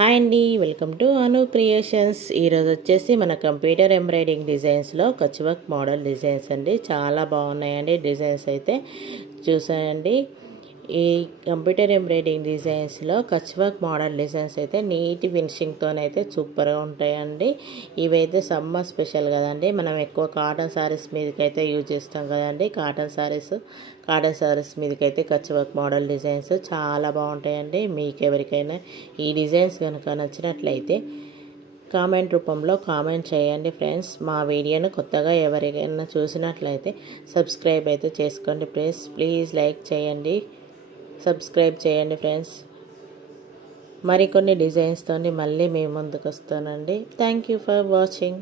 Hi అండి, welcome to Anu creations. ఈరోజు వచ్చేసి మన కంప్యూటర్ ఎంబ్రాయిడింగ్ డిజైన్స్లో కచ్ వర్క్ మోడల్ డిజైన్స్ అండి. చాలా బాగున్నాయండి డిజైన్స్ అయితే చూసాయండి. ఈ కంప్యూటర్ ఎంబ్రాయిడింగ్ డిజైన్స్లో కచ్ వర్క్ మోడల్ డిజైన్స్ అయితే నీట్ ఫినిషింగ్తోనైతే సూపర్గా ఉంటాయండి. ఇవైతే సమ్మర్ స్పెషల్ కదండి, మనం ఎక్కువ కాటన్ శారీస్ మీదకైతే యూజ్ చేస్తాం కదండి. కాటన్ శారీస్ మీదకైతే కచ్ వర్క్ మోడల్ డిజైన్స్ చాలా బాగుంటాయండి. మీకు ఎవరికైనా ఈ డిజైన్స్ కనుక నచ్చినట్లయితే కామెంట్ రూపంలో కామెంట్ చేయండి ఫ్రెండ్స్. మా వీడియోను కొత్తగా ఎవరికైనా చూసినట్లయితే సబ్స్క్రైబ్ అయితే చేసుకోండి ప్లీజ్ లైక్ చేయండి, సబ్స్క్రైబ్ చేయండి ఫ్రెండ్స్. మరికొన్ని డిజైన్స్తో మళ్ళీ మీ ముందుకు వస్తానండి. Thank you for watching.